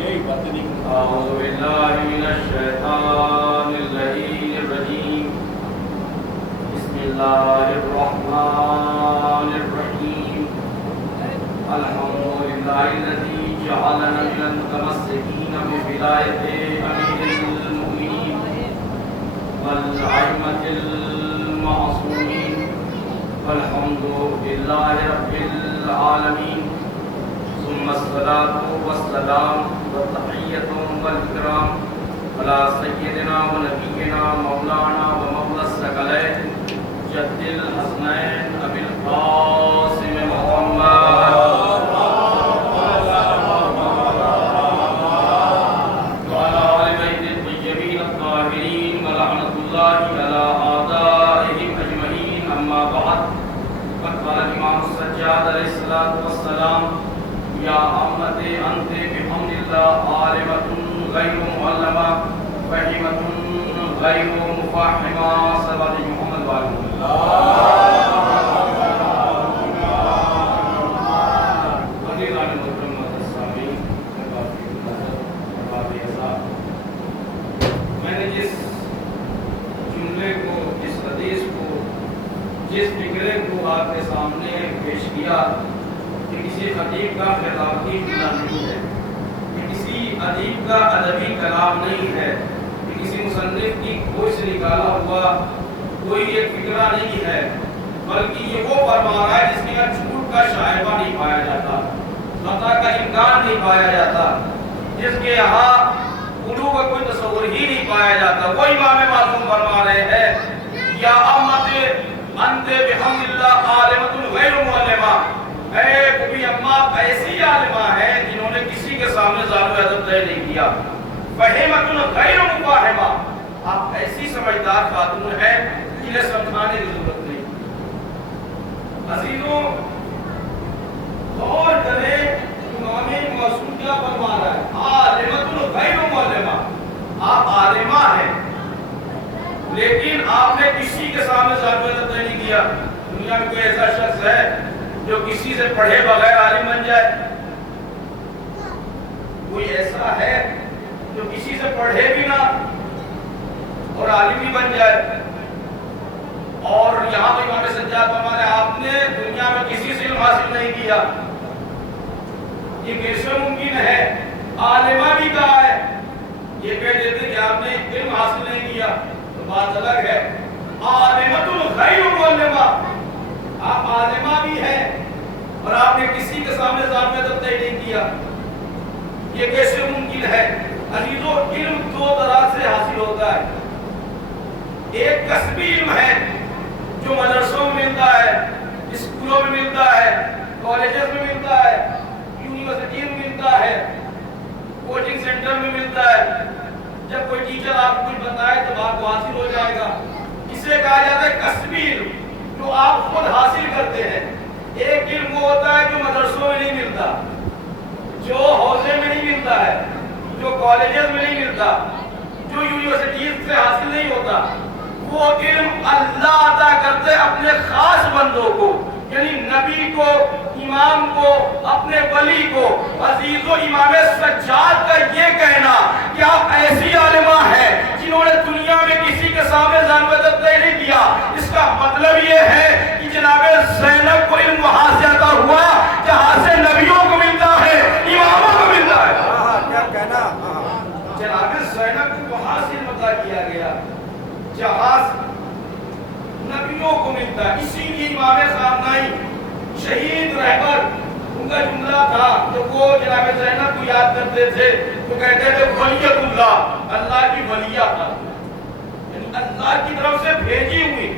أعوذ بالله من الشيطان اللعين الرجيم. بسم الله الرحمن الرحيم. الحمد لله الذي جعلنا من المتمسكين بولاية أمير المؤمنين والأئمة المعصومين. والحمد لله رب العالمين. ثم الصلاة والسلام والتحية والإكرام على سيدنا ونبينا مولانا ومولى الثقلين جد الحسنين أبي القاسم محمد وعلى آل بيت الطيبين الطاهرين ولعنة الله على أعدائهم أجمعين. أما بعد، فقد قال الإمام السجاد عليه الصلاة والسلام: یا امت انت بحمد اللہ عالمۃ غیر معلمہ فہیمۃ غیر مفاہمہ. صلوات محمد وعلی میں نے جس جملے کو، جس حدیث کو، جس فکرے کو آپ کے سامنے پیش کیا کہ کسی ادیب کا خطابی جملہ نہیں ہے، کہ کسی ادیب کا ادبی کلام نہیں ہے، کہ کسی مصنف کی کھوج سے نکالا ہوا کوئی ایک فکرہ نہیں ہے، بلکہ یہ وہ فرما رہا ہے جس کے یہاں جھوٹ کا شائبہ نہیں پایا جاتا، خطا کا امکان نہیں پایا جاتا، جس کے یہاں غلو کا کوئی تصور ہی نہیں پایا جاتا. وہ امام معصوم فرما رہے ہیں: یا امت انت بحمد اللہ عالمۃ غیر معلمہ. اے کبھی اماں ایسی عالمہ ہیں جنہوں نے کسی کے سامنے ظاہر ادب طے نہیں کیا. فہیمۃ غیر مفاہمہ. آپ ایسی سمجھدار خاتون ہیں جنہیں سمجھانے کی ضرورت نہیں. عزیزوں، غور کریں امام معصوم کیا فرما رہا ہے: عالمۃ غیر معلمہ. آپ عالمہ ہیں لیکن آپ نے کسی کے سامنے ظاہر ادب طے نہیں کیا. دنیا میں کوئی ایسا شخص ہے جو کسی سے پڑھے بغیر عالم بن جائے؟ کوئی ایسا ہے جو کسی سے پڑھے بھی نہ اور عالم بھی بن جائے؟ اور یہاں پہ امام سجاد فرما رہے ہیں: آپ نے دنیا میں کسی سے علم حاصل نہیں کیا. یہ کیسے ممکن ہے؟ عالمہ بھی کہا ہے. یہ کہہ دیتے کہ آپ نے علم حاصل نہیں کیا تو بات الگ ہے. عالمۃ غیر معلمہ. آپ عالمہ بھی ہیں اور آپ نے کسی کے سامنے ظاہر ادب طے نہیں کیا. یہ کیسے ممکن ہے؟ عزیزو، علم دو طرح سے حاصل ہوتا ہے. ایک کسبی علم ہے جو مدرسوں میں ملتا ہے، اسکولوں میں ملتا ہے، کالجز میں ملتا ہے، یونیورسٹی میں ملتا ہے، کوچنگ سینٹر میں ملتا ہے. جب کوئی ٹیچر آپ کو کچھ بتائے تو آپ کو حاصل ہو جائے گا. اسے کہا جاتا ہے کسبی علم، جو آپ خود حاصل کرتے ہیں. ایک علم وہ ہوتا ہے جو مدرسوں میں نہیں ملتا، جو حوزے میں نہیں ملتا ہے، جو کالجز میں نہیں ملتا، جو یونیورسٹیز سے حاصل نہیں ہوتا. وہ علم اللہ عطا کرتے اپنے خاص بندوں کو، یعنی نبی کو، امام کو، اپنے ولی کو. عزیزو، امام سجاد کا یہ کہنا کہ آپ ایسی عالمہ ہیں جنہوں نے دنیا میں کسی کے سامنے ظاہر ادب طے نہیں کیا، اس کا مطلب یہ ہے کہ جناب زینب کو علم وہاں سے عطا ہوا جہاں سے نبیوں کو ملتا ہے، اماموں کو ملتا ہے. کیا کہنا؟ جناب زینب کو وہاں سے علم عطا کیا گیا جہاں نبیوں کو ملتا ہے. اسی لیے امام خامنائی شہید رہبر، ان کا جملہ تھا جب وہ جناب زینب کو یاد کرتے تھے تو کہتے تھے ولیت اللہ، اللہ کی ولیہ تھا، یعنی اللہ کی طرف سے بھیجی ہوئی.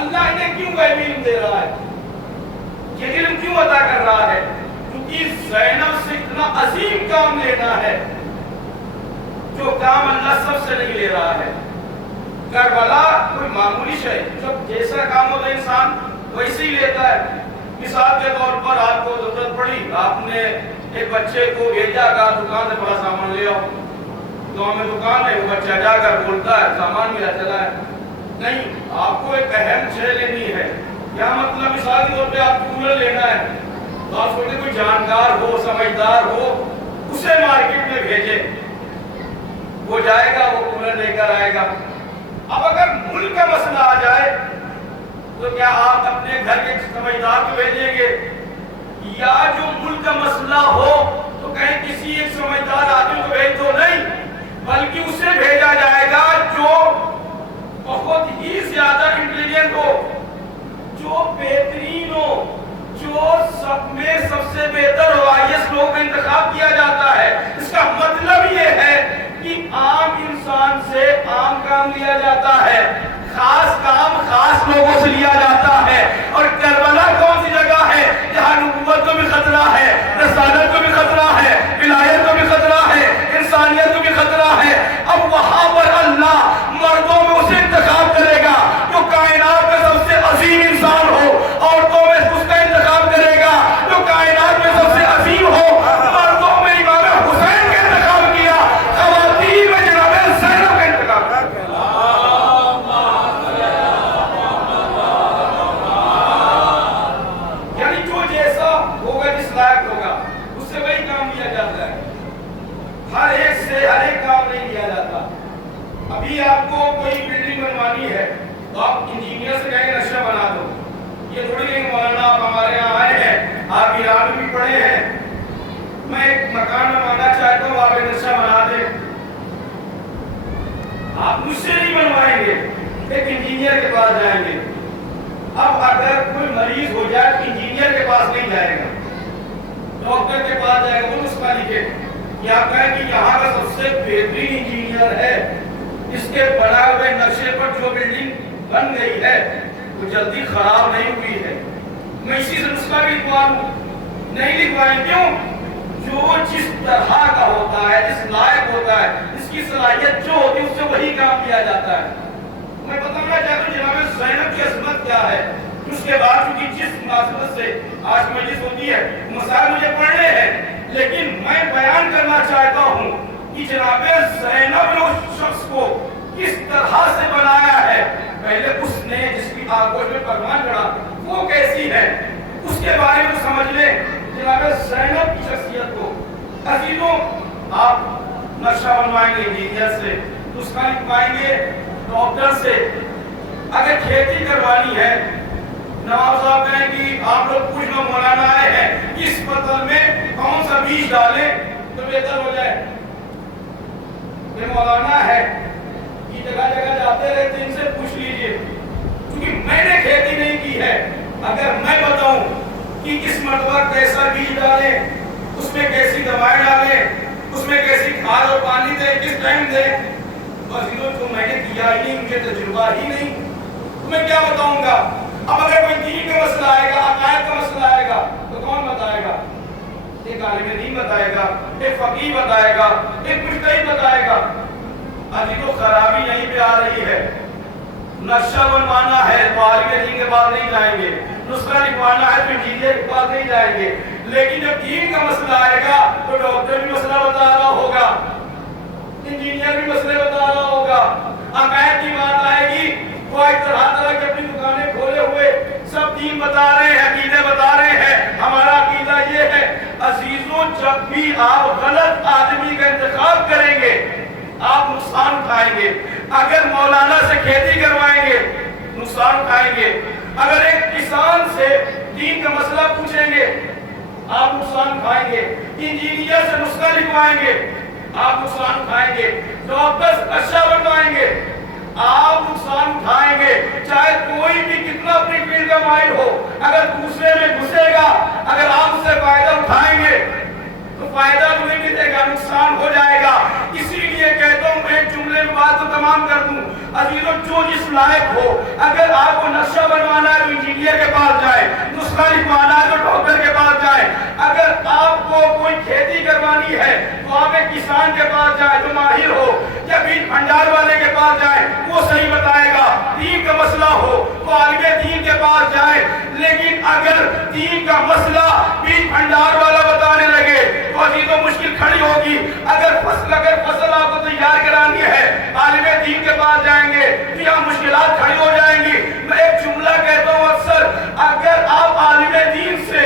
اللہ انہیں کیوں غیبی علم دے رہا ہے؟ یہ علم کیوں عطا کر رہا ہے؟ کیونکہ زینب سے اتنا عظیم کام لینا ہے جو کام اللہ سب سے نہیں لے رہا ہے. کربلا کوئی معمولی شے، جب جیسا کام ہوتا ہے انسان ویسے ہی لیتا ہے. مثال کے طور پر آپ کو ضرورت پڑی، آپ نے ایک بچے کو بھیجا کہ دکان سے بڑا سامان لے آؤ. گاؤں میں دکان ہے، وہ بچہ جا کر بولتا ہے سامان ملا چلا ہے. نہیں، آپ کو ایک اہم شے لینی ہے. کیا مطلب؟ مثال کے طور پہ آپ کو کولر لینا ہے تو آپ سوچتے کوئی جانکار ہو، سمجھدار ہو، اسے مارکیٹ میں ہو جائے گا وہ کولر لے کر آئے گا۔ اب اگر ملک کا مسئلہ آ جائے تو کیا آپ اپنے گھر کے سمجھدار کو بھیجیں گے، یا جو ملک کا مسئلہ ہو تو کہیں کسی ایک سمجھدار آدمی کو بھیج دو؟ نہیں، بلکہ اسے بھیجا جائے گا جو بہت ہی زیادہ انٹیلیجنٹ ہو، جو بہترین ہو، جو سب میں سب سے بہتر ہو۔ آئیس لوگوں کا انتخاب کیا جاتا ہے۔ اس کا مطلب یہ ہے کہ عام انسان سے عام کام لیا جاتا ہے، خاص کام خاص لوگوں سے لیا جاتا ہے۔ اور کربلا کون سی جگہ ہے جہاں نبوت کو بھی خطرہ ہے، رسالت کو بھی خطرہ ہے، ولایت کو بھی خطرہ ہے، انسانیت کو بھی خطرہ ہے؟ اب وہاں پر اللہ مردوں میں اسے انتخاب کرے گا جو کائنات میں سب سے عظیم انسان ہو، عورتوں میں اس کا انتخاب کرے گا جو کائنات میں سب سے عظیم ہو۔ مردوں میں امام حسین کا انتخاب کیا، خواتین میں جناب زینب کا انتخاب کیا۔ یعنی جو جیسا ہوگا، جس لائق ہوگا، اس سے وہی کام لیا جاتا ہے۔ ہر ایک سے ہر ایک کام نہیں لیا جاتا۔ ابھی آپ کو کوئی بلڈنگ بنوانی ہے تو آپ انجینئر سے کہیں نقشہ بنا دو۔ یہ تھوڑی کہ مولانا آپ ہمارے یہاں آئے ہیں، آپ ایران میں بھی پڑھے ہیں، میں ایک مکان بنوانا چاہتا ہوں، آپ ایک نقشہ بنا دیں۔ آپ مجھ سے نہیں بنوائیں گے، ایک انجینئر کے پاس جائیں گے۔ اب اگر کوئی مریض ہو جائے تو انجینئر کے پاس نہیں جائے گا، ڈاکٹر کے پاس جائے گا، وہ نسخہ لکھے کہ آپ کہیں کہ یہاں کا سب سے بہترین انجینئر ہے، اس کے بنائے ہوئے نقشے پر جو بلڈنگ بن گئی ہے وہ جلدی خراب نہیں ہوئی ہے، میں اسی سے نسخہ بھی لکھوا لوں۔ نہیں لکھوائیں، کیوں؟ جو جس طرح کا ہوتا ہے، جس لائق ہوتا ہے، اس کی صلاحیت جو ہوتی ہے اس سے وہی کام کیا جاتا ہے۔ میں بتانا چاہتا ہوں جناب زینب کی عظمت کیا ہے۔ اس کے بعد چونکہ جس مناسبت سے آج مجلس ہوتی ہے مسائل مجھے پڑھنے ہیں، لیکن میں بیان کرنا چاہتا ہوں کہ جناب زینب نے اس شخص کو کس طرح سے بنایا ہے۔ پہلے اس نے جس کی آگوش میں پروان چڑھا وہ کیسی ہے، اس کے بارے میں سمجھ لیں جناب زینب کی شخصیت کو۔ عزیزوں، آپ نقشہ بنوائیں گے انجینئر سے، نسخہ لکھوائیں گے ڈاکٹر سے۔ اگر کھیتی کروانی ہے، نواب صاحب کہیں کہ آپ لوگ پوچھ لو مولانا آئے ہیں اس فصل میں کون سا بیج ڈالیں تو بہتر ہو جائے۔ یہ مولانا ہے، یہ جگہ جگہ جاتے رہتے، ان سے پوچھ لیجئے، کیونکہ میں نے کھیتی نہیں کی ہے۔ اگر میں بتاؤں کہ کس مرتبہ کیسا بیج ڈالیں، اس میں کیسی دوائیں ڈالیں، اس میں کیسی کھاد اور پانی دیں، کس ٹائم دیں، عزیزوں جو میں نے کیا ہی نہیں، مجھے تجربہ ہی نہیں، تو میں کیا بتاؤں گا؟ اب اگر کوئی دین کا مسئلہ آئے گا، عقائد کا مسئلہ آئے گا تو کون بتائے گا؟ ایک عالم دین بتائے گا، ایک فقیہ بتائے گا، ایک مجتہد بتائے گا۔ عزیزوں خرابی یہیں پہ آ رہی ہے۔ نقشہ بنوانا ہے تو عالم دین کے پاس نہیں جائیں گے، نسخہ لکھوانا ہے تو انجینئر کے پاس نہیں جائیں گے، لیکن جب دین کا مسئلہ آئے گا تو ڈاکٹر بھی مسئلہ بتا رہا ہوگا، انجینئر بھی مسئلے بتا رہا ہوگا۔ عقائد کی بات آئے گی، کوئی طرح طرح کی اپنی دکانیں کھولے ہوئے سب دین بتا رہے ہیں، عقیدے بتا رہے ہیں، ہمارا عقیدہ یہ ہے۔ عزیزوں جب بھی آپ غلط آدمی کا انتخاب کریں گے آپ نقصان اٹھائیں گے۔ اگر مولانا سے کھیتی کروائیں گے نقصان اٹھائیں گے، اگر ایک کسان سے دین کا مسئلہ پوچھیں گے آپ نقصان اٹھائیں گے، انجینئر سے نسخہ لکھوائیں گے آپ نقصان اٹھائیں گے، ڈاکٹر سے نقشہ بنوائیں گے آپ نقصان اٹھائیں گے۔ چاہے کوئی بھی کتنا اپنی فیلڈ کا ماہر ہو، اگر دوسرے میں گھسے گا، اگر آپ اس سے فائدہ اٹھائیں گے تو فائدہ تو نہیں ملے گا، نقصان ہو جائے گا۔ اسی لیے کہتا ہوں ایک جملے میں بات کو تمام کر دوں، عزیزوں جو جس لائق ہو، اگر آپ کو نقشہ بنوانا ہے تو انجینئر کے پاس جائے، نسخہ لکھوانا ہے تو ڈاکٹر کے پاس جائے، اگر آپ کو کوئی کھیتی کروانی ہے تو آپ ایک کسان کے پاس جائے جو ماہر ہو، یا بیج بھنڈار والے کے پاس جائے وہ صحیح بتائے گا۔ دین کا مسئلہ ہو تو عالم دین کے پاس جائے، لیکن اگر دین کا مسئلہ بیج بھنڈار والا بتانے لگے تو عزیزوں مشکل کھڑی ہوگی۔ اگر فصل آپ کو تیار کرانی ہے عالم دین کے پاس جائیں گے تو یہاں مشکلات کھڑی ہو جائیں گی۔ میں ایک جملہ کہتا ہوں اکثر، اگر آپ عالم دین سے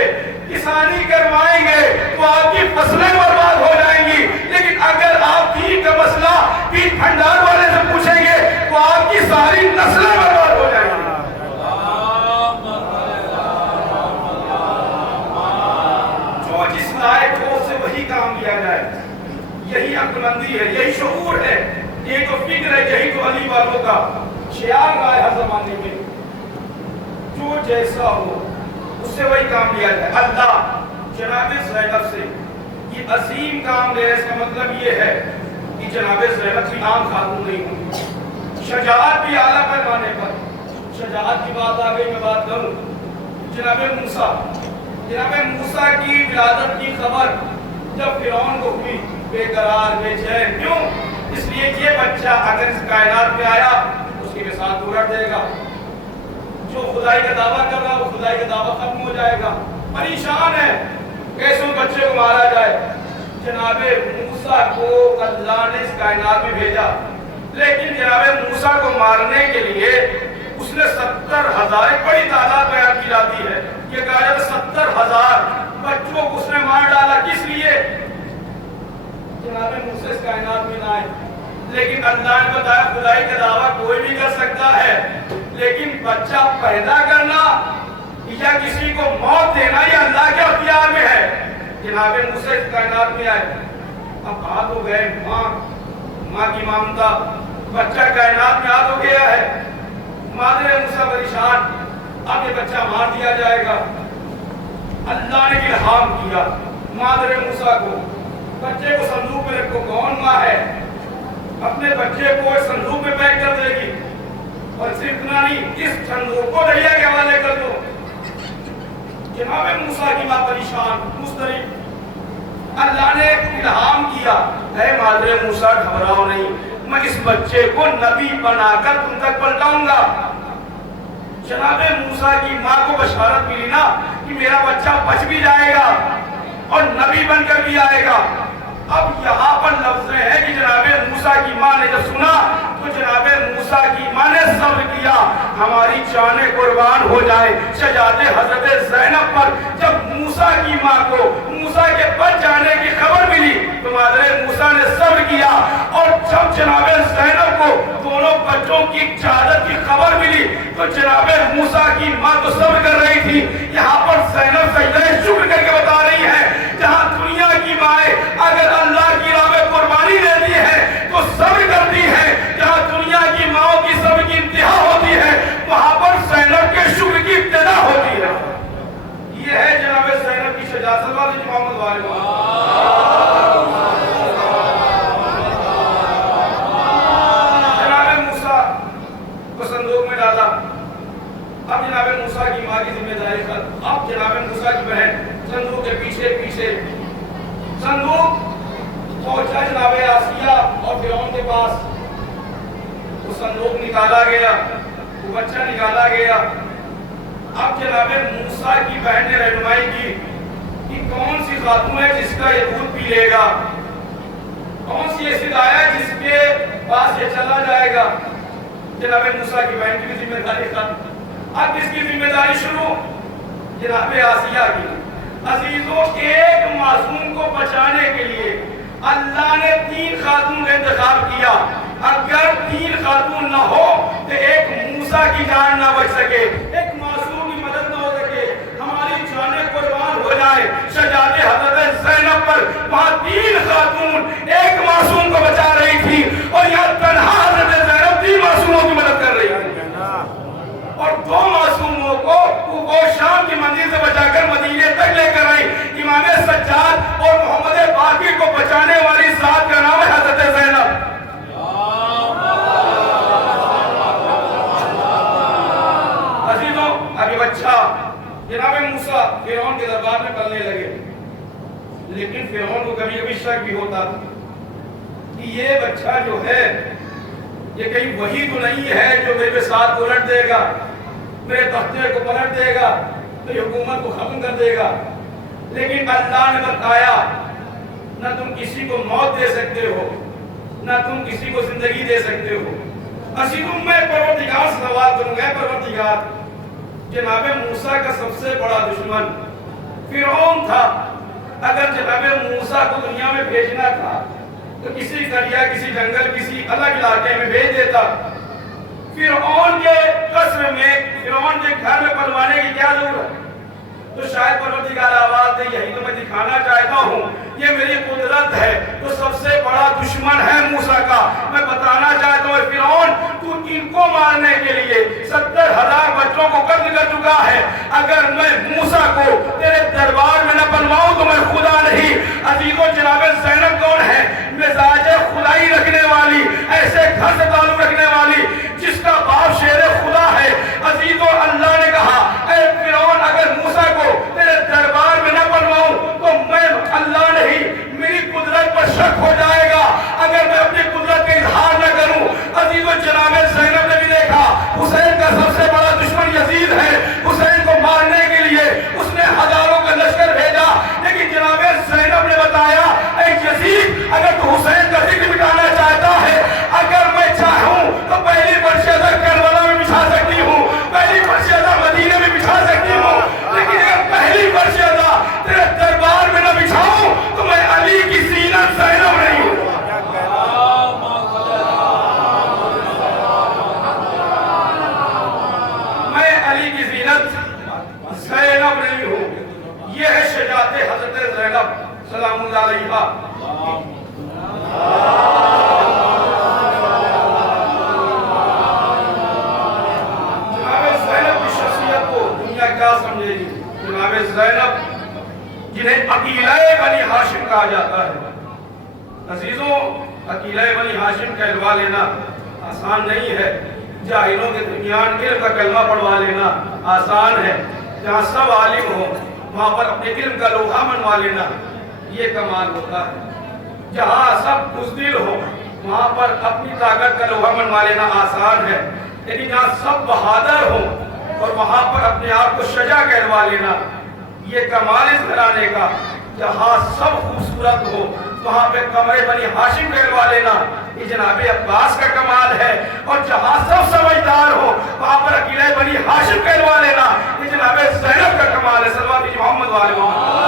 کسانی کروائیں گے تو آپ کی فصلیں برباد ہو جائیں گی، لیکن اگر آپ دین کا مسئلہ بیج وہی کام لیا جائے. یہی عقلمندی ہے, یہی شعور ہے, یہی تو فکر ہے, یہی تو علی والوں کا شعار رہا ہے ہر زمانے میں. جو جیسا ہو اس سے وہی کام لیا جائے. اللہ جناب زینب سے یہ عظیم کام لے, اس کا مطلب یہ ہے کہ جناب زینب کی عام خاتون نہیں ہوگی. شجاعت بھی اعلیٰ پیمانے پر. شجاعت کی بات آ گئی, میں بات کروں جناب موسیٰ کی ولادت کی خبر جب فرعون کو ہوئی, بے قرار بے چین. کیوں؟ اس لیے یہ بچہ اگر اس کائنات میں آیا اس کی مثال تو رٹ دے گا. جو خدائی کا دعویٰ کر رہا وہ خدائی کا دعویٰ ختم ہو جائے گا. پریشان ہے کیسے اس بچے کو مارا جائے. جناب موسیٰ کو اللہ نے اس کائنات میں بھیجا, لیکن جناب موسیٰ کو مارنے کے لیے اس نے 70,000, ایک بڑی تعداد بیان کی جاتی ہے, یہ کہا جاتا ہے 70,000 بچوں کو اس نے مار ڈالا. کس لیے؟ جناب موسیٰ اس کائنات میں نہ آئے. لیکن اللہ نے بتایا خدائی کا دعویٰ کوئی بھی کر سکتا ہے, لیکن بچہ پیدا کرنا یا کسی کو موت دینا یہ اللہ کے اختیار میں ہے. جناب موسیٰ اس کائنات میں آئے. اب بات ہو گئے ماں کی ممتا, بچہ کائنات میں آ تو گیا ہے. مادر موسیٰ پریشان, اب یہ بچہ مار دیا جائے گا. اللہ نے الہام کیا مادر موسیٰ کو, بچے کو صندوق میں رکھو. کون ماں ہے اپنے بچے کو اس صندوق میں پیک کر دے گی, اور صرف اتنا نہیں, اس صندوق کو دریا کے حوالے کر دو. جناب موسیٰ کی ماں پریشان مضطرب. اللہ نے الہام کیا, اے مادر موسیٰ گھبراؤ نہیں, میں اس بچے کو نبی بنا کر تم تک پلٹاؤں گا. جناب موسیٰ کی ماں کو بشارت ملی نا کہ میرا بچہ بچ بھی جائے گا اور نبی بن کر بھی آئے گا. اب یہاں پر لفظ ہے کہ جناب موسیٰ کی ماں نے جب سنا تو جناب موسیٰ کی ماں نے صبر کیا. ہماری جانیں قربان ہو جائے شجاعت حضرت زینب پر. جب موسیٰ کی ماں کو موسیٰ کے بچ جانے کی خبر ملی تو مادر موسیٰ نے صبر کیا, اور جب جناب زینب کو دونوں بچوں کی شہادت کی خبر ملی تو جناب موسیٰ کی ماں تو صبر کر رہی تھی. یہاں پر زینب سجدہ شکر کر کے بتا رہی ہے, جہاں دنیا کی مائیں اگر اللہ کی راہ میں قربانی دیتی ہے تو صبر کرتی ہے, جہاں دنیا کی ماؤں کی صبر کی انتہا ہوتی ہے وہاں پر زینب کے شکر کی ابتدا ہوتی ہے. یہ ہے جناب زینب کی شجاعت. صلی اللہ علیہ محمد والے جناب موسیٰ کو صندوق میں ڈالا. اب جناب موسیٰ کی ماں کی ذمہ داری خط. اب جناب موسیٰ کی بہن صندوق کے پیچھے پیچھے. صندوق پہنچا جناب آسیہ اور فرعون کے پاس. وہ صندوق نکالا گیا, وہ بچہ نکالا گیا. اب جناب موسیٰ کی بہن نے رہنمائی کی کہ کون سی خاتون ہے جس کا یہ دودھ پی لے گا, کون سی ایسی دایا ہے جس کے پاس یہ چلا جائے گا. جناب موسیٰ کی بہن کی بھی ذمہ داری ختم. اب کس کی ذمہ داری شروع؟ جناب آسیہ کی. عزیزوں, ایک معصوم کو بچانے کے لیے اللہ نے 3 خاتون کا انتخاب کیا. اگر 3 خاتون نہ ہو تو ایک موسیٰ کی جان نہ بچ سکے, ایک معصوم کی مدد نہ ہو سکے, ہماری جانیں قربان ہو جائے شجاعت حضرت زینب پر. وہاں 3 خاتون ایک معصوم کو بچا رہی تھی, اور یہاں تنہا حضرت زینب 3 معصوموں کی مدد کر رہی تھی, اور 2 معصوموں کو وہ شام کی منزل سے بچا کر مدینے تک لے کر آئی. امام سجاد اور محمد باقر کو بچانے والی ذات کا نام ہے حضرت زینب. عزیزوں, ابھی بچہ جناب موسیٰ فرعون کے دربار میں پلنے لگے, لیکن فرعون کو کبھی کبھی شک بھی ہوتا تھا کہ یہ بچہ جو ہے یہ کہیں وہی تو نہیں ہے جو میرے ساتھ الٹ دے گا, میرے تختے کو پلٹ دے گا, میری حکومت کو ختم کر دے گا. لیکن اللہ نے بتایا نہ تم کسی کو موت دے سکتے ہو, نہ تم کسی کو زندگی دے سکتے ہو. عزیزوں, میں پروردگار سے سوال کروں گا, پروردگار جناب موسیٰ کا سب سے بڑا دشمن فرعون تھا. اگر جناب موسیٰ کو دنیا میں بھیجنا تھا تو کسی دریا, کسی جنگل, کسی الگ علاقے میں بھیج دیتا. فرعون کے قصر میں, فرعون کے گھر میں پلوانے کی کیا ضرورت؟ تو شاید پروردگار آواز دے یہی تو میں دکھانا چاہتا ہوں، یہ میری قدرت ہے۔ تو سب سے بڑا دشمن ہے موسیٰ کا، میں بتانا چاہتا ہوں فرعون تو ان کو مارنے کے لیے 70,000 بچوں کو قتل کر چکا ہے، اگر میں موسیٰ کو تیرے دربار میں نہ بنواؤں تو میں خدا نہیں۔ عزیزو جناب زینب کون ہے؟ مزاج خدائی رکھنے والی، ایسے گھر سے تعلق رکھنے والی جس کا باپ شیر خدا ہے۔ عزیزو اللہ نے کہا اے فرعون اگر موسیٰ کو تیرے دربار میں نہ بنواؤں تو میں اللہ نہیں، میری قدرت پر شک ہو جائے گا اگر میں اپنی قدرت کا اظہار نہ کروں۔ عزیزو جناب زینب نے بھی دیکھا حسین کا سب سے بڑا دشمن یزید ہے، حسین کو مارنے کے لیے اس نے ہزاروں کا لشکر بھیجا، لیکن جناب زینب نے بتایا اے یزید اگر تو حسین کا ذکر مٹانا چاہتا ہے، اگر میں چاہوں تو پہلی برشیدہ کربلا میں بچھا سکتی ہوں، پہلی برشیدہ مدینہ میں بچھا سکتی ہوں، لیکن اگر پہلی برشیدہ تیرے دربار میں نہ بچھاؤں تو میں علی کی زینت زینب نہیں ہوں۔ میں علی کی زینت زینب نہیں ہوں۔ یہ ہے شجاعت حضرت زینب سلام اللہ علیہا۔ جناب زینب کی شخصیت کو دنیا کیا سمجھے گی؟ جناب زینب جنہیں عقیلہ بنی ہاشم کہا جاتا ہے۔ عزیزوں عقیلہ بنی ہاشم کہلوا لینا آسان نہیں ہے، جاہلوں کے درمیان علم کا کلمہ پڑھوا لینا آسان ہے، جہاں سب عالم ہو وہاں پر اپنے علم کا لوہا منوا لینا یہ کمال ہوتا ہے، جہاں سب بزدل ہو وہاں پر اپنی طاقت کا لوہا منوا لینا آسان ہے، لیکن جہاں سب بہادر ہو اور وہاں پر اپنے آپ کو شجاع کہلوا لینا یہ کمال اس گھرانے کا، جہاں سب خوبصورت ہو وہاں پہ قمر بنی ہاشم کہلوا لینا یہ جناب عباس کا کمال ہے، اور جہاں سب سمجھدار ہو وہاں پر عقیلہ بنی ہاشم کہلوا لینا یہ جناب زینب کا کمال ہے۔ صلوات محمد والے محمد۔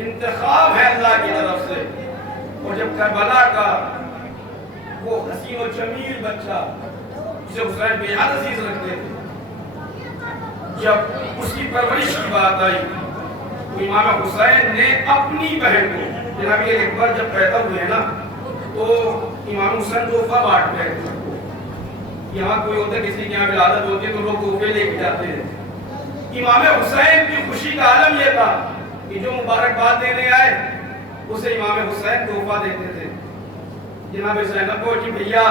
انتخاب ہے اللہ کی طرف سے، اور جب کربلا کا وہ حسین و جمیل بچہ جسے حسین بہت عزیز رکھتے تھے، جب اس کی پرورش کی بات آئی تو امام حسین نے اپنی بہن کو جناب ایک بار جب پیدا ہوئے نا تو امام حسین تحفہ بانٹ رہے تھے۔ یہاں کوئی ہوتا ہے کسی کی یہاں ولادت ہوتی ہے تو لوگ تحفے لے کے جاتے ہیں، امام حسین کی خوشی کا عالم یہ تھا کہ جو مبارکباد دینے آئے اسے امام حسین تحفہ دیتے تھے۔ جناب زینب کو کہ بھیا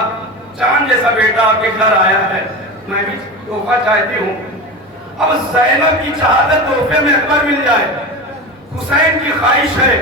چاند جیسا بیٹا آپ کے گھر آیا ہے، میں بھی تحفہ چاہتی ہوں۔ اب زینب کی چاہت تحفے میں اکبر مل جائے، حسین کی خواہش ہے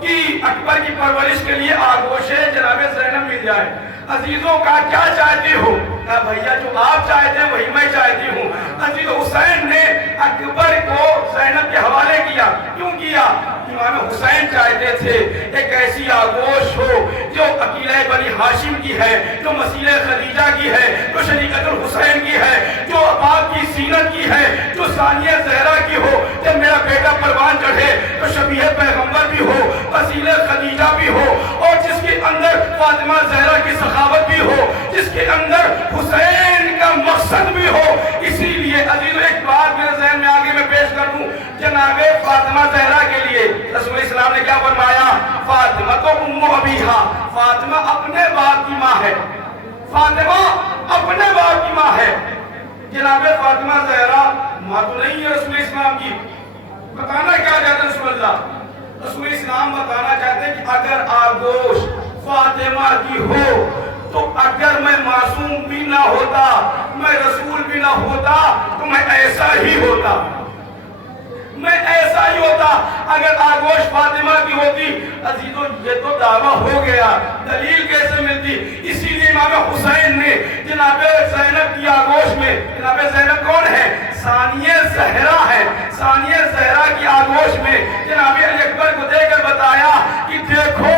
کہ اکبر کی پرورش کے لیے آغوش جناب زینب مل جائے۔ عزیزوں کا کیا چاہتی ہو؟ کہا بھیا جو آپ چاہتے ہیں وہی میں چاہتی ہوں۔ عزیز حسین نے اکبر کو زینب کے حوالے کیا، کیوں کیا؟ امام حسین چاہتے تھے ایک ایسی آغوش ہو جو عقیلہ بنی ہاشم کی ہے، جو مسیلہ خدیجہ کی ہے، جو شریعت الحسین کی ہے، جو باپ کی زینت کی ہے، جو ثانیہ زہرا کی ہو۔ جب میرا بیٹا پروان چڑھے تو شبیہ پیغمبر بھی ہو، مسیلہ خدیجہ بھی ہو، اور جس کے اندر فاطمہ زہرا کی سخاوت بھی ہو، جس کے اندر حسین کا مقصد بھی ہو۔ اسی لیے عزیز ایک بات میرے ذہن میں آگے میں پیش کر دوں، جناب فاطمہ زہرا کے لیے رسول اسلام نے کیا فرمایا؟ فاطمہ تو ام ابیہا، فاطمہ اپنے باپ کی ماں ہے، فاطمہ اپنے باپ کی ماں ہے۔ جناب فاطمہ زہرا ماں تو نہیں ہے رسول اسلام کی۔ بتانا کیا چاہتے رسول اللہ؟ رسول اسلام بتانا چاہتے ہیں کہ اگر آغوش فاطمہ کی ہو تو اگر میں معصوم بھی نہ ہوتا، میں رسول بھی نہ ہوتا تو میں ایسا ہی ہوتا، میں ایسا ہی ہوتا اگر آغوش فاطمہ کی ہوتی۔ عزیزو یہ تو دعویٰ ہو گیا، دلیل کیسے ملتی؟ اسی لیے امام حسین نے جناب زینب کی آغوش میں، جناب زینب کون ہے؟ ثانیہ زہرا ہے، ثانیہ زہرا کی آغوش میں جناب علی اکبر کو دے کر بتایا کہ دیکھو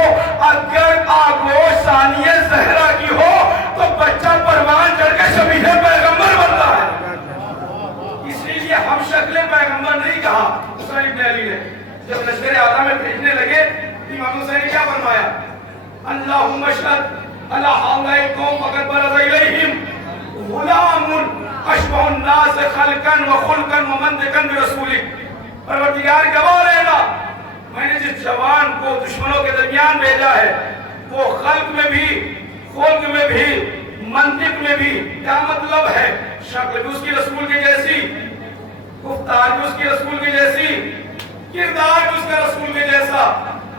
اگر آغوش ثانیہ زہرا کی ہو تو بچہ پروان چڑھ کے شبیہ پیغمبر بنتا ہے. اس لیے ہم شکل پیغمبر نہیں کہا. حسین ابن علی نے جب لشکر اعظم میں بھیجنے لگے امام حسین نے کیا فرمایا؟ اللہم اشہد علی ہؤلاء القوم فقد برز الیہم غلام اشبہ الناس خلقا وخلقا ومنطقا برسولک. پروردگار گواہ رہنا، میں نے جس جوان کو دشمنوں کے درمیان بھیجا ہے وہ خلق میں بھی، خلق میں بھی، منطق میں بھی، کیا مطلب ہے؟ شکل بھی اس کی رسول کی جیسی، گفتار بھی اس کی رسول کی جیسی، کردار بھی اس کا رسول کے جیسا.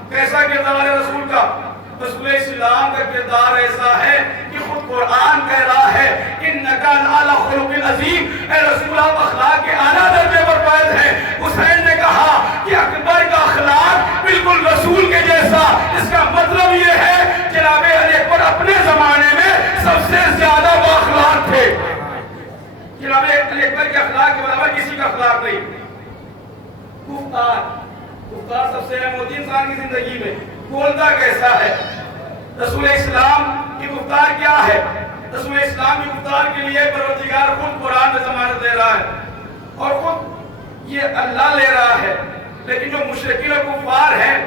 کیسا کردار ہے رسول کا؟ رسول اسلام کا کردار ایسا ہے کہ خود قرآن کہہ رہا ہے انک لعلی خلق عظیم، اے رسول آپ اخلاق کے اعلیٰ درجے پر فائز ہیں. حسین نے کہا کہ اکبر کا اخلاق بالکل رسول کے جیسا. اس کا مطلب یہ ہے جناب علی اکبر اپنے زمانے میں سب سے زیادہ با اخلاق تھے. جناب علی اکبر کے اخلاق کے برابر کسی کا اخلاق نہیں. گفتار سب سے اہم ہوتی ہے انسان کی زندگی میں. بولتا کیسا ہے؟ رسول اسلام کی گفتار کیا ہے؟ رسول اسلام کی گفتار کے لیے پروردگار خود قرآن میں ضمانت دے رہا ہے اور خود یہ اللہ لے رہا ہے. لیکن جو مشرکین و کفار ہیں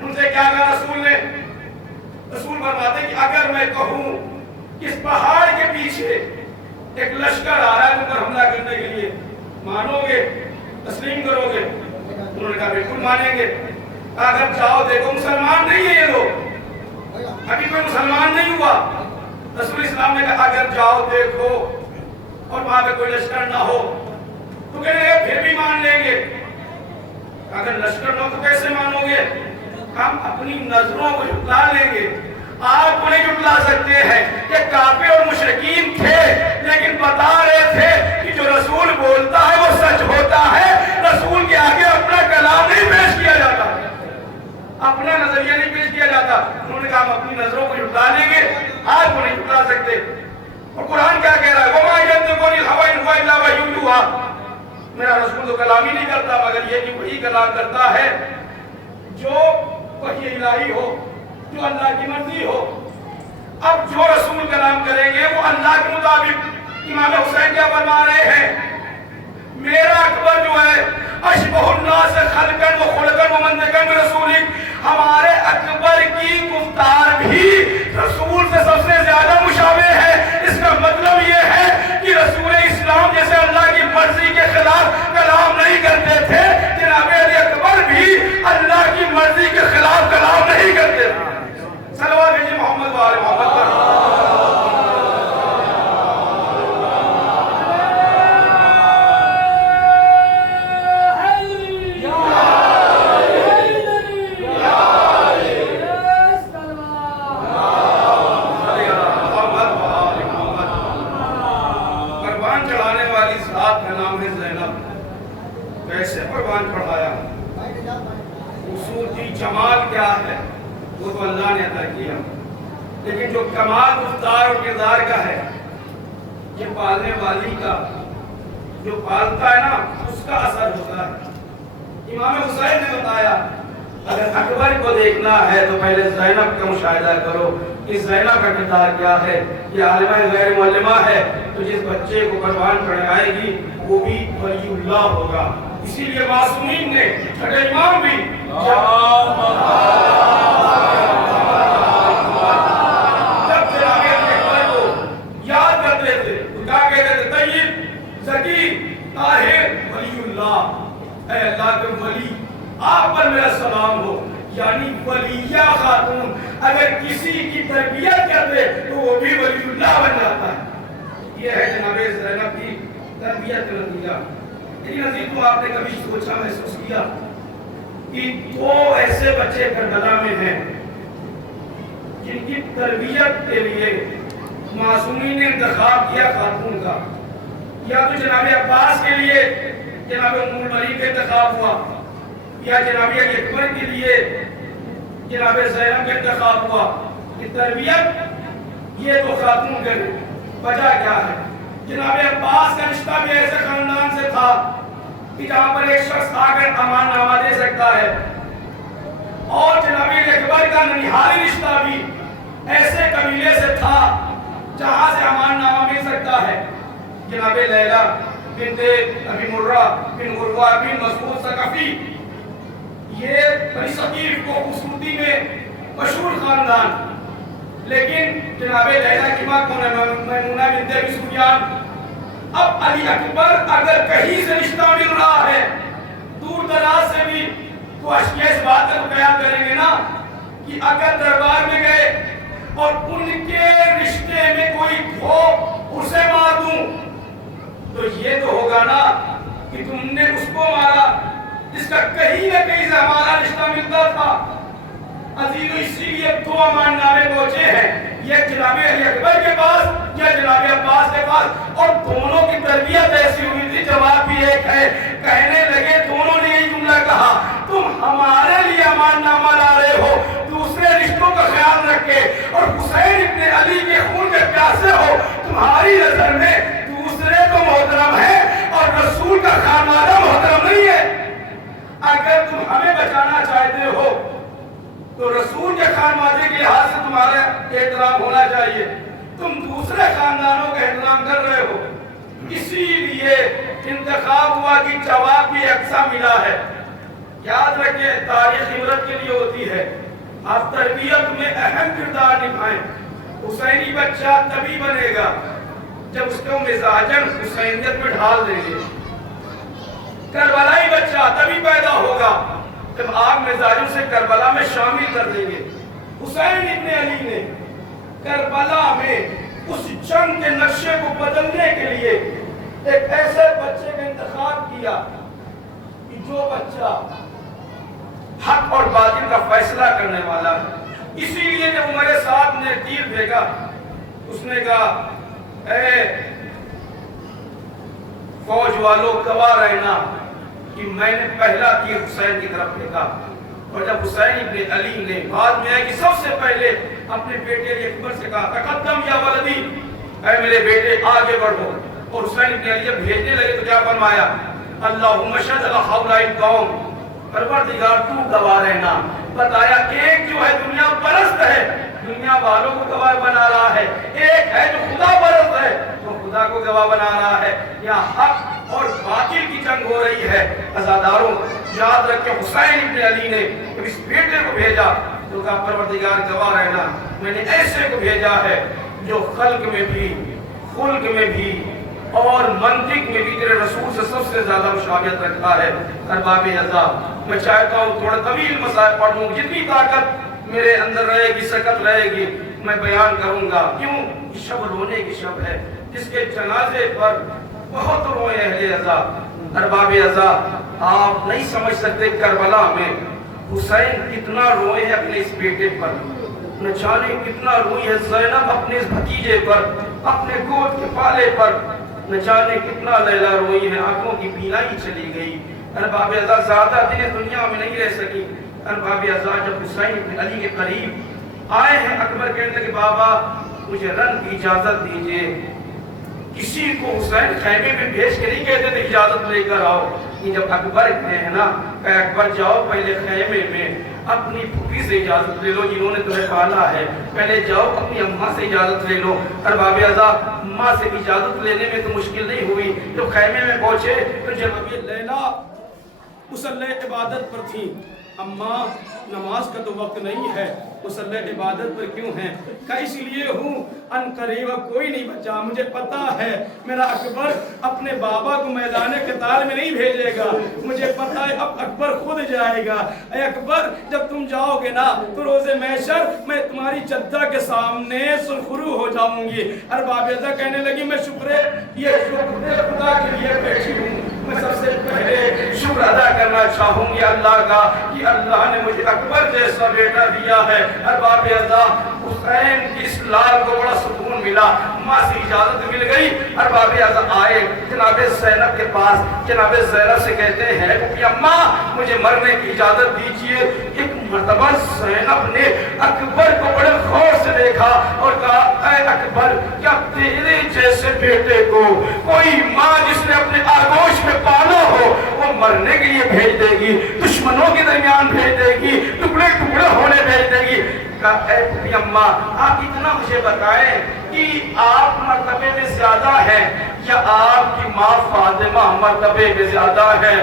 ان سے کیا کہا رسول نے؟ رسول فرماتے کہ اگر میں کہوں کہ اس پہاڑ کے پیچھے ایک لشکر آ رہا ہے تم پر حملہ کرنے کے لیے، مانو گے؟ تسلیم کرو گے؟ انہوں نے کہا بالکل مانیں گے. اگر جاؤ دیکھو مسلمان نہیں ہے یہ لوگ، ابھی کوئی مسلمان نہیں ہوا. رسول اسلام نے کہا اگر جاؤ دیکھو اور وہاں پہ کوئی لشکر نہ ہو تو کہنے لگے پھر بھی مان لیں گے. اگر لشکر نہ ہو تو کیسے مانو گے؟ ہم اپنی نظروں کو جھٹلا لیں گے. آپ کو نہیں جھٹلا سکتے ہیں. یہ کافر اور مشرکین تھے لیکن بتا رہے تھے کہ جو رسول بولتا ہے وہ سچ ہوتا ہے. رسول کے آگے اپنا کلام نہیں پیش کیا جاتا، اپنا نظریہ نہیں پیش کیا جاتا. انہوں نے کہا ہم اپنی نظروں کو جھٹلا لیں گے، آپ کو نہیں جھٹلا سکتے. اور قرآن کیا کہہ رہا ہے؟ وَمَا يَنطِقُ عَنِ الْهَوَىٰ إِنْ هُوَ إِلَّا وَحْيٌ يُوحَىٰ. میرا رسول تو کلام ہی نہیں کرتا مگر یہ کہ وہی کلام کرتا ہے جو وحی الہی ہو، جو اللہ کی مرضی ہو. اب جو رسول کلام کریں گے وہ اللہ کے مطابق. امام حسین کیا فرما رہے ہیں؟ میرا اکبر جو ہے اشبہ الناس خلقا وخلقا ومنطقا برسولک، ہمارے اکبر کی گفتار بھی رسول سے سب سے زیادہ مشابہ ہے. اس کا مطلب یہ ہے کہ رسول اسلام جیسے اللہ کی مرضی کے خلاف کلام نہیں کرتے تھے، جناب علی اکبر بھی اللہ کی مرضی کے خلاف کلام نہیں کرتے. صلوات بھیجیے محمد و آل محمد پر. جمال کیا ہے وہ تو اللہ نے عطا کیا، لیکن جو کمال گفتار اور کردار کا ہے یہ پالنے والی کا، جو پالتا ہے نا اس کا اثر ہوتا ہے. امام حسین نے بتایا اگر اکبر کو دیکھنا ہے تو پہلے زینب کا مشاہدہ کرو کہ زینب کا کردار کیا ہے. یہ عالمہ غیر معلمہ ہے تو جس بچے کو قربان چڑھائے گی وہ بھی ولی اللہ ہوگا. اسی لیے معصومین نے چھٹے امام بھی جب جناب اکبر کو یاد کرتے تھے تو کیا کہتے تھے؟ طیب، زکی، طاہر، ولی اللہ. اے اللہ کے ولی آپ پر میرا سلام ہو. یعنی ولیہ خاتون اگر کسی کی تربیت کرتے تو وہ بھی ولی اللہ بن جاتا ہے. یہ ہے جناب زینب کی تربیت کا نتیجہ. لیکن عزیز کو آپ نے کبھی سوچا محسوس کیا کہ دو ایسے بچے کربلا میں ہیں جن کی تربیت کے لیے معصومین نے انتخاب کیا خاتون کا؟ یا تو جناب عباس کے لیے جناب ام الملک کا انتخاب ہوا، یا جناب علی اکبر کے لیے جناب زینب کا انتخاب ہوا. کہ تربیت یہ تو خاتون کرے. وجہ کیا ہے؟ جناب عباس کا رشتہ بھی ایسے خاندان سے تھا کہ جہاں پر ایک شخص آ کر امان نامہ دے سکتا ہے، اور جناب علی اکبر کا ننیحالی رشتہ بھی ایسے قبیلے سے تھا جہاں سے امان نامہ مل سکتا ہے. جناب لیلا بنت ابی مرہ بن عروہ بن مسعود ثقفی، یہ بنی ثقیف کو خوبصورتی میں مشہور خاندان. لیکن جناب لیلا کی ماں کون ہے؟ میمونہ بنت ابی سفیان. اب علی اکبر اگر کہیں سے رشتہ مل رہا ہے دور دراز سے بھی تو اشیاء اس بات کو بیان کریں گے نا کہ اگر دربار میں گئے اور ان کے رشتے میں کوئی ہو اسے مار دوں تو یہ تو ہوگا نا کہ تم نے اس کو مارا جس کا کہیں نہ کہیں سے ہمارا رشتہ ملتا تھا. عزیز اسی لیے دو امان نامے پہنچے ہیں، یہ جناب علی اکبر کے پاس یا جناب عباس کے پاس، اور دونوں کی تربیت ایسی ہوئی تھی. جواب بھی ایک ہے. کہنے لگے دونوں نے یہی جملہ کہا، تم ہمارے لیے امان نامہ لا رہے ہو دوسرے رشتوں کا خیال رکھ کے، اور حسین ابن علی کے خون کے پیاسے ہو. تمہاری نظر میں دوسرے تو محترم ہے اور رسول کا خانوادہ محترم نہیں ہے. اگر تم ہمیں بچانا چاہتے ہو تو رسول کے خانوادے کے لحاظ سے تمہارا احترام ہونا چاہیے. تم دوسرے خاندانوں کا احترام کر رہے ہو. اسی لیے انتخاب ہوا کہ جواب بھی یکساں ملا ہے. یاد رکھیں تاریخ عبرت کے لیے ہوتی ہے. آپ تربیت میں اہم کردار نبھائیں. حسینی بچہ تبھی بنے گا جب اس کو مزاجن حسینیت میں ڈھال دیں گے. کربلائی بچہ تبھی پیدا ہوگا جب آپ مزاجوں سے کربلا میں شامل کر دیں گے. حسین ابن علی نے کربلا میں اس جنگ کے نقشے کو بدلنے کے لیے ایک ایسے بچے کا انتخاب کیا کہ جو بچہ حق اور باطل کا فیصلہ کرنے والا ہے. اسی لیے جب عمر صاحب نے تیر پھینکا اس نے کہا اے فوج والوں گواہ رہنا کہ میں نے پہلا تیر حسین کی طرف پھینکا. اور جب حسین ابن علی نے بعد میں ہے کہ سب سے پہلے اپنے بیٹے علی اکبر سے کہا تقدم یا ولدی، اے میرے بیٹے آگے بڑھو. اور حسین ابن علی جب بھیجنے لگے تو کیا فرمایا؟ اللہم شہد ہؤلاء القوم، پروردگار تو گواہ رہنا. بتایا ایک جو ہے دنیا پرست ہے دنیا والوں کو گواہ بنا رہا ہے، ایک ہے جو خدا پرست ہے جو خدا کو گواہ بنا رہا ہے. یہاں حق اور باطل کی جنگ ہو رہی ہے. عزاداروں یاد رکھیں حسین ابن علی نے جب اس بیٹے کو بھیجا تو کہا پروردگار گواہ رہنا میں نے ایسے کو بھیجا ہے جو خلق میں بھی خلق میں بھی اور منطق میں بھی تیرے رسول سے سب سے زیادہ مشابہت رکھتا ہے. ارباب اعضاء میں چاہتا ہوں تھوڑا طویل مسائل پڑھوں، جتنی طاقت میرے اندر رہے گی سکت رہے گی میں بیان کروں گا. کیوں؟ شب رونے کی شب ہے جس کے جنازے پر بہت روئے اہل اعضاء. ارباب اعضاء آپ نہیں سمجھ سکتے کربلا میں حسین کتنا روئے ہیں اپنے اس بیٹے پر. نہ جانے کتنا روئی ہے زینب اپنے اس بھتیجے پر، اپنے گود کے پالے پر. نہ جانے کتنا لیلا روئی ہے، آنکھوں کی بینائی چلی گئی. ارباب اعضاء زیادہ دن دنیا میں نہیں رہ سکی. ارباب اعضاء جب حسین ابن علی کے قریب آئے ہیں اکبر کہنے لگے بابا مجھے رن کی اجازت دیجئے. کسی کو حسین خیمے میں بھیج کے نہیں کہتے تھے اجازت لے کر آؤ. یہ جب اکبر کہتے ہیں نا کہ اکبر جاؤ پہلے خیمے میں اپنی پھوپھی سے اجازت لے لو جنہوں نے تمہیں پالا ہے، پہلے جاؤ اپنی اماں سے اجازت لے لو. ارباب اعضاء اماں سے اجازت لینے میں تو مشکل نہیں ہوئی. جب خیمے میں پہنچے تو جب ابھی لیلا مصلی عبادت پر تھی، اماں نماز کا تو وقت نہیں ہے، مصلی عبادت پر کیوں ہیں؟ کہ اس لیے ہوں ان قریب کوئی نہیں بچا. مجھے پتا ہے میرا اکبر اپنے بابا کو میدان قتال میں نہیں بھیجے گا، مجھے پتا ہے اب اکبر خود جائے گا. اے اکبر جب تم جاؤ گے نا تو روز محشر میں تمہاری جدہ کے سامنے سرخرو ہو جاؤں گی. ارباب اعضاء کہنے لگی میں یہ شکر خدا کے لیے بیٹھی ہوں. میں سب سے پہلے شکر ادا کرنا چاہوں گی اللہ کا کہ اللہ نے مجھے اکبر جیسا بیٹا دیا ہے. ارباب اعضاء حسین کی اس لال کو بڑا سکون ملا، ماں سے اجازت مل گئی. ارباب اعضاء آئے جناب زینب کے پاس، جناب زینب سے کہتے ہیں کہ اماں مجھے مرنے کی اجازت دیجئے. ایک مرتبہ زینب نے اکبر کو بڑے غور سے دیکھا اور کہا اے اکبر کیا تیرے جیسے بیٹے کو کوئی ماں جس نے اپنے آغوش میں پالا ہو وہ مرنے کے لیے بھیج دے گی، دشمنوں کے درمیان بھیج دے گی، ٹکڑے ٹکڑے ہونے بھیج دے گی؟ کہا اے پھوپھی اماں آپ اتنا مجھے بتائیں کہ آپ مرتبے میں زیادہ ہیں یا آپ کی ماں فاطمہ مرتبے میں زیادہ ہے؟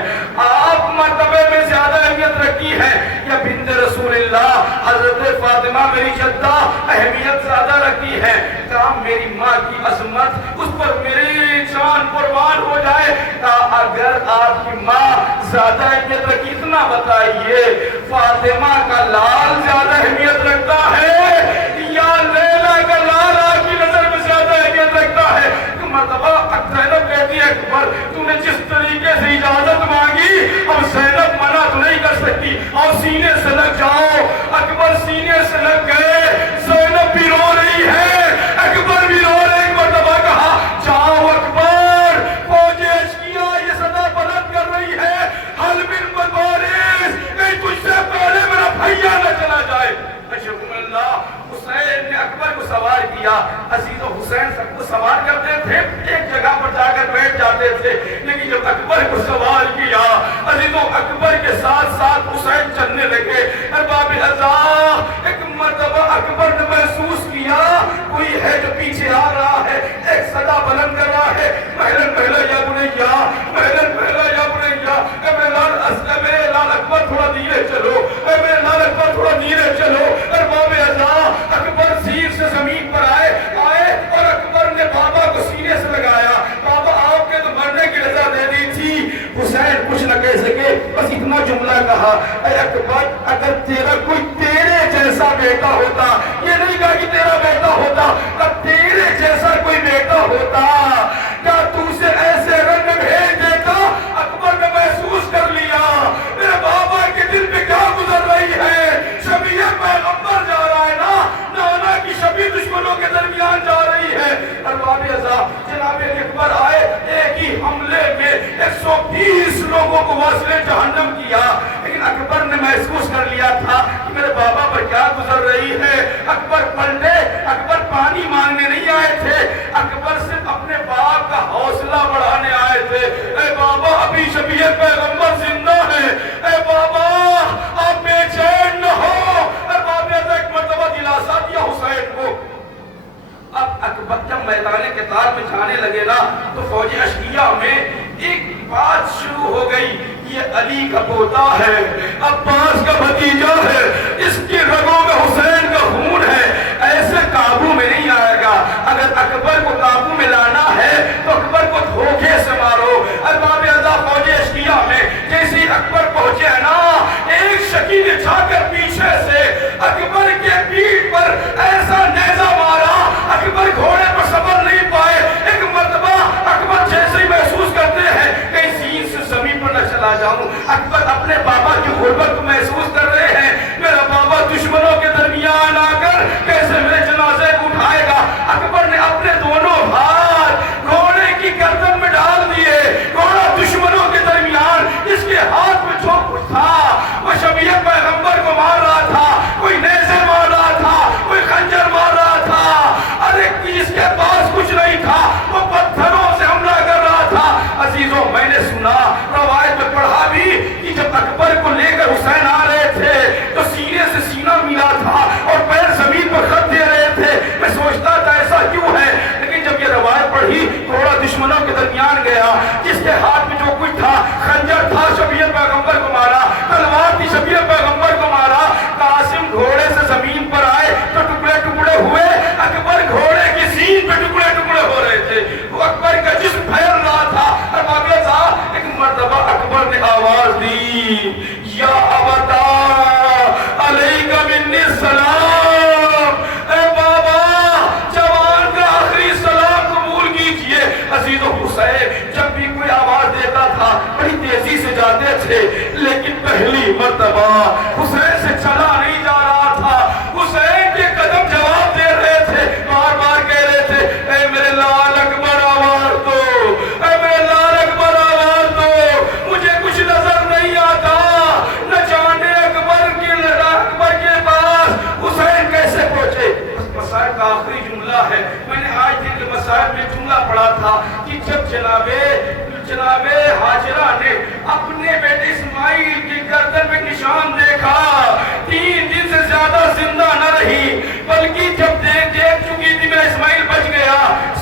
آپ مرتبے میں زیادہ اہمیت رکھی ہے یا بنت رسول اللہ حضرت فاطمہ میری جدہ اہمیت زیادہ رکھی ہے؟ کہا میری ماں کی عظمت اس پر میری جان قربان ہو جائے۔ کہا اگر آپ کی ماں زیادہ اہمیت رکھی اتنا بتائیے فاطمہ کا لال زیادہ اہمیت رکھتا ہے یا لیلا کا لال آپ کی نظر میں زیادہ اہمیت رکھتا ہے؟ مرتبہ زینب کہتی ہے اکبر تم نے جس طریقے سے اجازت مانگی اب زینب منع تو نہیں کر سکتی، اور سینے سے لگ جاؤ۔ اکبر سینے سے لگ گئے، زینب بھی رو رہی ہے، اکبر بھی رو رہے ہیں۔ مرتبہ کہا جاؤ اکبر، فوج اشکیا یہ صدا بلند کر رہی ہے، حل بن مبارز کہیں تجھ سے پہلے میرا بھیا نہ چلا جائے۔ اشہد اللہ حسین نے اکبر کو سوار کیا۔ عزیز و حسین سب کو سوار کرتے تھے، ایک جگہ پر جا کر بیٹھ جاتے تھے، لیکن جب اکبر کو سوار کیا عزیز و اکبر کے ساتھ ساتھ حسین چلنے لگے۔ ارباب ازاں ایک مرتبہ اکبر نے محسوس کیا کوئی ہے جو پیچھے آ رہا ہے، ایک صدا بلند کر رہا ہے مہلن پہلا یا بنیا، مہلن پہلا یا بنیا، اے میرے لال اکبر تھوڑا دھیرے چلو، اے میرے لال اکبر تھوڑا دھیرے چلو۔ ارباب ازاں اکبر سیر سے زمین پر آئے اور اکبر نے بابا کو سینے سے لگایا۔ بابا آپ کے تو مرنے کی رضا دے دی تھی۔ حسین کچھ نہ کہہ سکے، بس اتنا جملہ کہا اے اکبر اگر تیرا کوئی تیرے جیسا بیٹا ہوتا، یہ نہیں کہا کہ تیرا بیٹا ہوتا، اب تیرے جیسا کوئی بیٹا ہوتا کیا تو اسے ایسے رنگ میں بھیج دیتا؟ اکبر نے محسوس کر لیا میرے بابا کے دل پہ کیا گزر رہی ہے، شبیہ پیغمبر جا رہا ہے نا، نانا کی شبیہ دشمنوں کے درمیان جا رہی ہے۔ ارباب ازاں جناب اکبر آئے، ایک ہی حملے میں 120 لوگوں کو واصل جہنم کیا، لیکن اکبر نے محسوس کر لیا تھا کہ میرے بابا پر کیا گزر رہی ہے۔ اکبر پلٹے، اکبر پانی مانگنے نہیں آئے تھے، اکبر صرف اپنے باپ کا حوصلہ بڑھانے آئے تھے۔ اے بابا ابھی شبیہ پیغمبر زندہ ہے، اے بابا آپ بے چین نہ ہو۔ ارباب ازاں ایک مرتبہ دلاسا دیا حسین کو۔ اب اکبر جب میدان قتال میں جانے لگے نا تو فوج اشکیا میں ایک بات شروع ہو گئی، یہ علی کا پوتا ہے، عباس کا بھتیجا ہے، اس کی رگوں میں حسین کا خون ہے، ایسے قابو میں نہیں آئے گا۔ اگر اکبر کو قابو میں لانا ہے تو اکبر کو دھوکے سے مارو۔ ارباب ازاں فوج اشکیا میں جیسے اکبر پہنچے ہیں نا، ایک شکی نے جا کر پیچھے سے اکبر کے پیٹھ پر ایسا نیزہ مارا، اکبر گھوڑے پر سبر نہیں پائے۔ ایک مرتبہ اکبر جیسے ہی محسوس کرتے ہیں کہیں سین سے زمین پر نہ چلا جاؤں، اکبر اپنے بابا کی غربت کو محسوس کر رہے ہیں، میرا بابا دشمنوں کے درمیان آ کر کیسے میرے جنازے کو اٹھائے گا۔ اکبر نے اپنے دونوں ہاتھ گھوڑے کی گردن میں ڈال دیے، گھوڑا دشمنوں کے درمیان، جس کے ہاتھ میں جو کچھ تھا وہ شبیہ پیغمبر کو مار رہا تھا، کوئی نیزے مار رہا تھا، کوئی خنجر مار رہا تھا، ارے جس کے پاس کچھ نہیں تھا وہ پتھروں سے حملہ کر رہا تھا۔ عزیزوں میں نے سنا، روایت میں پڑھا بھی کہ جب اکبر کو لے کر حسین آ رہے تھے تو سینے سے سینہ ملا تھا اور پیر زمین پر خط دے رہے تھے۔ میں سوچتا تھا ایسا کیوں ہے، لیکن جب یہ روایت پڑھی گھوڑا دشمنوں کے درمیان گیا، جس کے ہاتھ میں جو کچھ تھا، خنجر تھا شبیہ پیغمبر کو مارا، تلوار تھی شبیہ پیغمبر کو مارا۔ قاسم گھوڑے سے زمین پر آئے تو ٹکڑے ٹکڑے ہوئے، اکبر گھوڑے کی سینگ پہ ٹکڑے ٹکڑے ہو رہے تھے، وہ اکبر کا جسم پھیل رہا تھا۔ اور باقی صاحب ایک مرتبہ اکبر نے آواز دی، یا ابتا علیک منی السلام، اے بابا جوان کا آخری سلام قبول کیجئے۔ عزیز و حسین جب بھی کوئی آواز دیتا تھا بڑی تیزی سے جاتے تھے، لیکن پہلی مرتبہ حسین سے چلا نہیں جا رہا تھا، حسین کے قدم جواب دے رہے تھے، بار بار کہہ رہے تھے اے میرے لال اکبر آواز دو، اے میرے لال اکبر آواز دو، مجھے کچھ نظر نہیں آتا، نہ جانے اکبر کے پاس حسین کیسے پہنچے۔ مسائل کا آخری جملہ ہے، میں نے آج دن کے مسائل میں جملہ پڑھا تھا کہ جب جناب حاجرہ نے اپنے بیٹے اسماعیل کی گردن میں نشان دیکھا، 3 دن سے زیادہ زندہ نہ رہی،